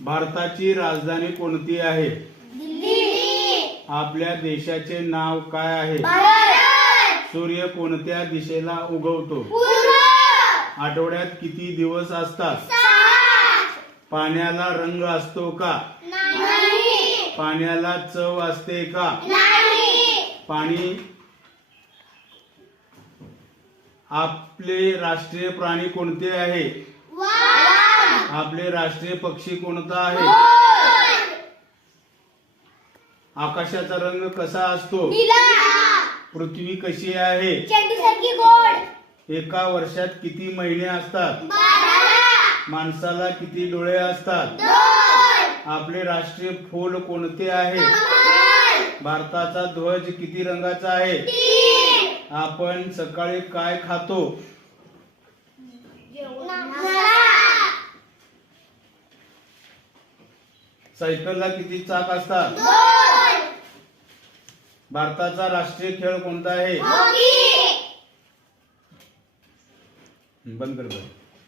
भारताची राजधानी कोणती आहे? दिल्ली. आपल्या देशाचे नाव काय आहे? भारत. सूर्य कोणत्या दिशेला उगवतो? पूर्व. आठवड्यात किती दिवस असतात? 7. पाण्याला रंग असतो का? नाही. पाण्याला चव असते का? नाही. पाणी आपले राष्ट्रीय प्राणी कोणते आहे? वाघ. आपले राष्ट्रीय पक्षी कोणता आहे? मोर. आकाशाचा रंग कसा असतो? निळा. पृथ्वी कशी आहे? चेंडूसारखी गोल. एका वर्षात किती महिने असतात? 12. माणसाला किती डोळे असतात? 2. आपले राष्ट्रीय फूल कोणते आहे? कमळ. भारताचा ध्वज किती रंगाचा आहे? 3. आपण सकाळी काय खातो? सायकलला किती चाक असतात? 2. भारताचा राष्ट्रीय खेळ कोणता आहे? हॉकी. बंद कर.